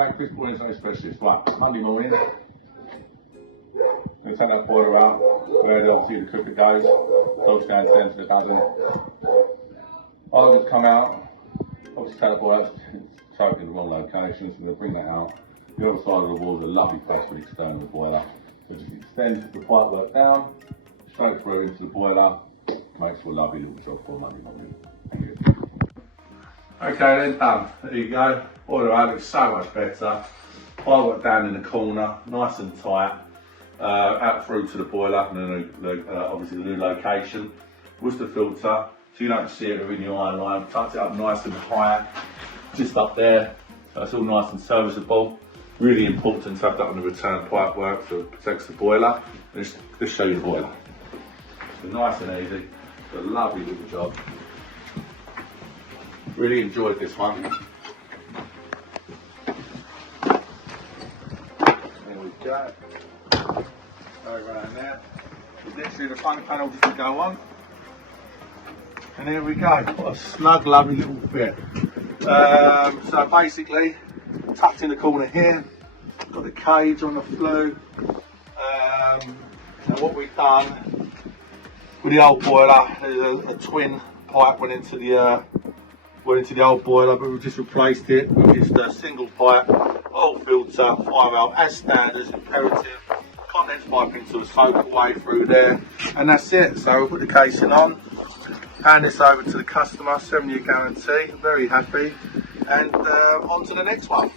mate, Chris, Boiler Installation Specialist. Right, Monday morning. I'm going to take that boiler out, where obviously the cooker goes. Dog's going down to the dozen. I'm going to come out, obviously take the boiler out, it's choking in the wrong location, so I'm going to bring that out. The other side of the wall is a lovely place for the external boiler. So just extend the pipe work down, straight through into the boiler, makes for a lovely little job for Monday morning. Thank you. Okay then, done. There you go. Boiler out, looks so much better. Pipe work down in the corner, nice and tight. Out through to the boiler and then obviously the new location. Worcester filter, so you don't see it within your eye line. Tucked it up nice and high, just up there. So it's all nice and serviceable. Really important to have that on the return pipe work so it protects the boiler. Let's show you the boiler. So nice and easy. It's a lovely little job. Really enjoyed this one. There we go. Go around there. Literally the front panel just to go on. And here we go. What a snug, lovely little bit. So basically, tucked in the corner here, got the cage on the flue. And what we've done with the old boiler, a twin pipe went into the old boiler, but we've just replaced it with just a single pipe, old filter, 5L as standard, imperative. Condensed piping to soak away through there, and that's it. So we'll put the casing on, hand this over to the customer, 7-year guarantee, very happy, and on to the next one.